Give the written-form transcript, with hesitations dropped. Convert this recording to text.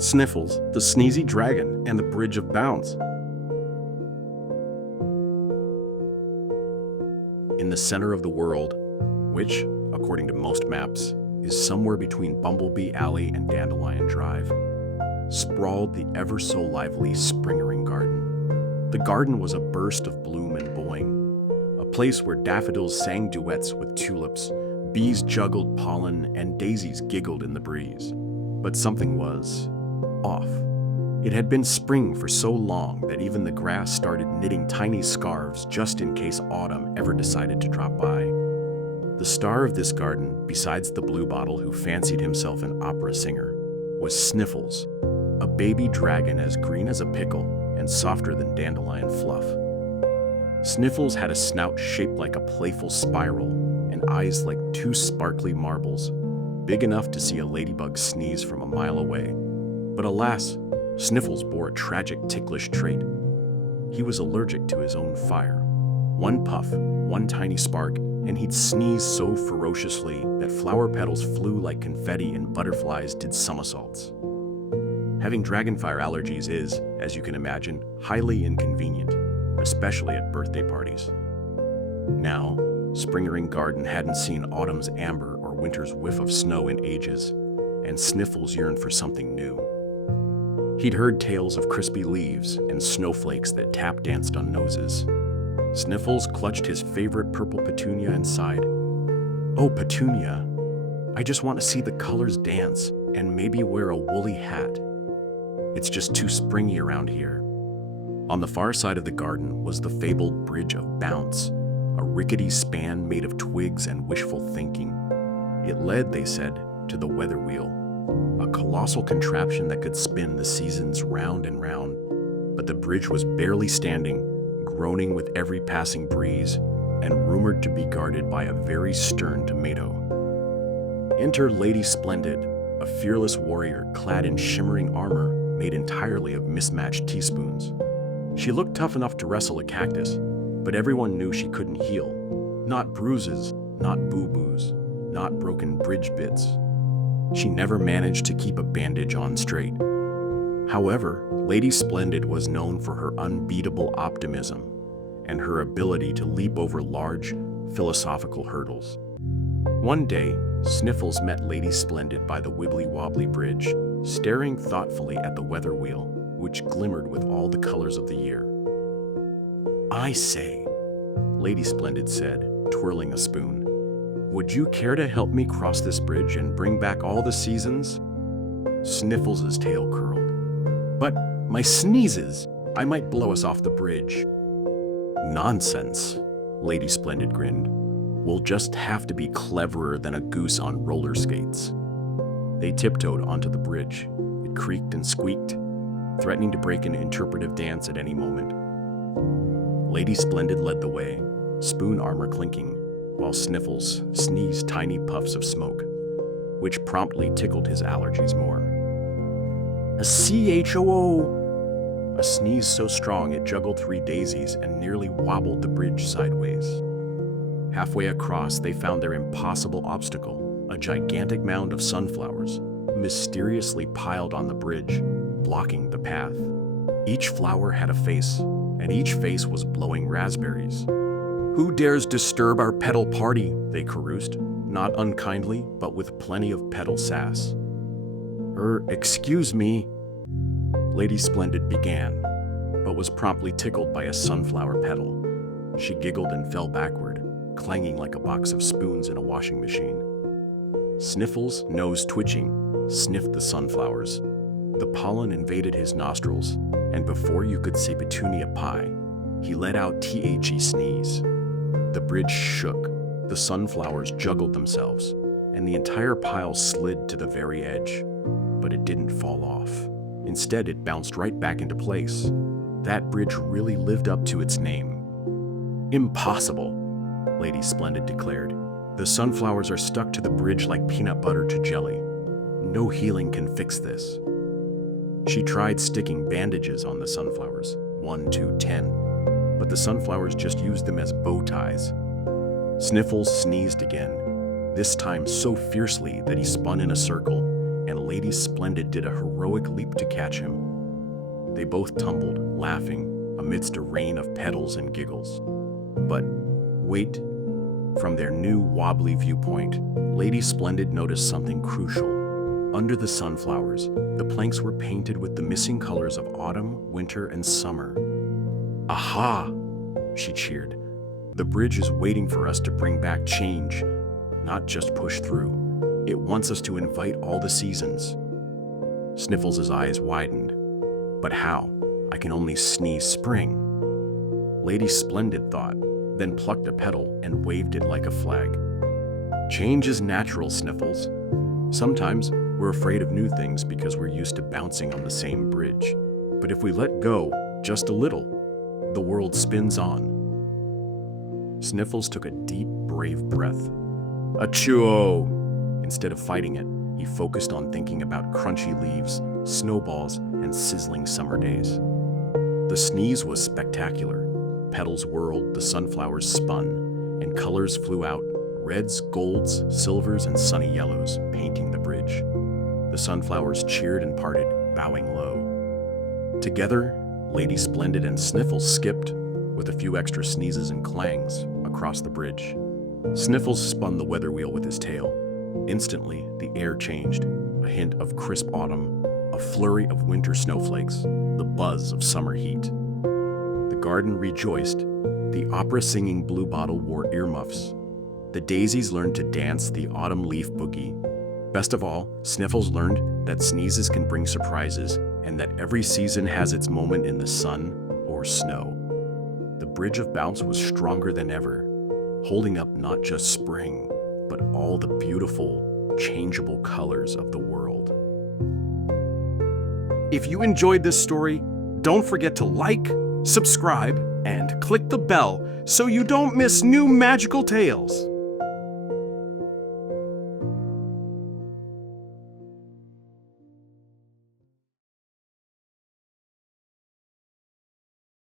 Sniffles, the Sneezy Dragon, and the Bridge of Bounds. In the center of the world, which, according to most maps, is somewhere between Bumblebee Alley and Dandelion Drive, sprawled the ever-so-lively Springering Garden. The garden was a burst of bloom and bowing, a place where daffodils sang duets with tulips, bees juggled pollen, and daisies giggled in the breeze. But something was off. It had been spring for so long that even the grass started knitting tiny scarves just in case autumn ever decided to drop by. The star of this garden, besides the bluebottle who fancied himself an opera singer, was Sniffles, a baby dragon as green as a pickle and softer than dandelion fluff. Sniffles had a snout shaped like a playful spiral and eyes like two sparkly marbles, big enough to see a ladybug sneeze from a mile away. But alas, Sniffles bore a tragic ticklish trait. He was allergic to his own fire. One puff, one tiny spark, and he'd sneeze so ferociously that flower petals flew like confetti and butterflies did somersaults. Having dragonfire allergies is, as you can imagine, highly inconvenient, especially at birthday parties. Now, Springering Garden hadn't seen autumn's amber or winter's whiff of snow in ages, and Sniffles yearned for something new. He'd heard tales of crispy leaves and snowflakes that tap danced on noses. Sniffles clutched his favorite purple petunia and sighed, "Oh, Petunia, I just want to see the colors dance and maybe wear a woolly hat. It's just too springy around here." On the far side of the garden was the fabled Bridge of Bounds, a rickety span made of twigs and wishful thinking. It led, they said, to the weather wheel, a colossal contraption that could spin the seasons round and round. But the bridge was barely standing, groaning with every passing breeze, and rumored to be guarded by a very stern tomato. Enter Lady Splendid, a fearless warrior clad in shimmering armor made entirely of mismatched teaspoons. She looked tough enough to wrestle a cactus, but everyone knew she couldn't heal. Not bruises, not boo-boos, not broken bridge bits. She never managed to keep a bandage on straight. However, Lady Splendid was known for her unbeatable optimism and her ability to leap over large, philosophical hurdles. One day, Sniffles met Lady Splendid by the wibbly-wobbly bridge, staring thoughtfully at the weather wheel, which glimmered with all the colors of the year. "I say," Lady Splendid said, twirling a spoon, "would you care to help me cross this bridge and bring back all the seasons?" Sniffles' tail curled. "But my sneezes! I might blow us off the bridge." "Nonsense," Lady Splendid grinned. "We'll just have to be cleverer than a goose on roller skates." They tiptoed onto the bridge. It creaked and squeaked, threatening to break an interpretive dance at any moment. Lady Splendid led the way, spoon armor clinking, while Sniffles sneezed tiny puffs of smoke, which promptly tickled his allergies more. "A CHOO!" A sneeze so strong it juggled 3 daisies and nearly wobbled the bridge sideways. Halfway across, they found their impossible obstacle, a gigantic mound of sunflowers, mysteriously piled on the bridge, blocking the path. Each flower had a face, and each face was blowing raspberries. "Who dares disturb our petal party?" they caroused, not unkindly, but with plenty of petal sass. Excuse me," Lady Splendid began, but was promptly tickled by a sunflower petal. She giggled and fell backward, clanging like a box of spoons in a washing machine. Sniffles, nose twitching, sniffed the sunflowers. The pollen invaded his nostrils, and before you could say petunia pie, he let out the sneeze. The bridge shook, the sunflowers juggled themselves, and the entire pile slid to the very edge. But it didn't fall off. Instead, it bounced right back into place. That bridge really lived up to its name. "Impossible," Lady Splendid declared. "The sunflowers are stuck to the bridge like peanut butter to jelly. No healing can fix this." She tried sticking bandages on the sunflowers, 1, 2, 10, but the sunflowers just used them as bow ties. Sniffles sneezed again, this time so fiercely that he spun in a circle and Lady Splendid did a heroic leap to catch him. They both tumbled, laughing, amidst a rain of petals and giggles. But wait, from their new wobbly viewpoint, Lady Splendid noticed something crucial. Under the sunflowers, the planks were painted with the missing colors of autumn, winter, and summer. Aha! She cheered. The bridge is waiting for us to bring back change, not just push through. It wants us to invite all the seasons. Sniffles' eyes widened. But how? I can only sneeze spring. Lady Splendid thought, then plucked a petal and waved it like a flag. Change is natural, Sniffles. Sometimes we're afraid of new things because we're used to bouncing on the same bridge. But if we let go just a little, the world spins on. Sniffles took a deep, brave breath. Achoo! Instead of fighting it, he focused on thinking about crunchy leaves, snowballs, and sizzling summer days. The sneeze was spectacular. Petals whirled, the sunflowers spun, and colors flew out, reds, golds, silvers, and sunny yellows, painting the bridge. The sunflowers cheered and parted, bowing low. Together, Lady Splendid and Sniffles skipped, with a few extra sneezes and clangs, across the bridge. Sniffles spun the weather wheel with his tail. Instantly, the air changed, a hint of crisp autumn, a flurry of winter snowflakes, the buzz of summer heat. The garden rejoiced. The opera-singing bluebottle wore earmuffs. The daisies learned to dance the autumn leaf boogie. Best of all, Sniffles learned that sneezes can bring surprises and that every season has its moment in the sun or snow. The bridge of bounce was stronger than ever, holding up not just spring, but all the beautiful, changeable colors of the world. If you enjoyed this story, don't forget to like, subscribe, and click the bell so you don't miss new magical tales.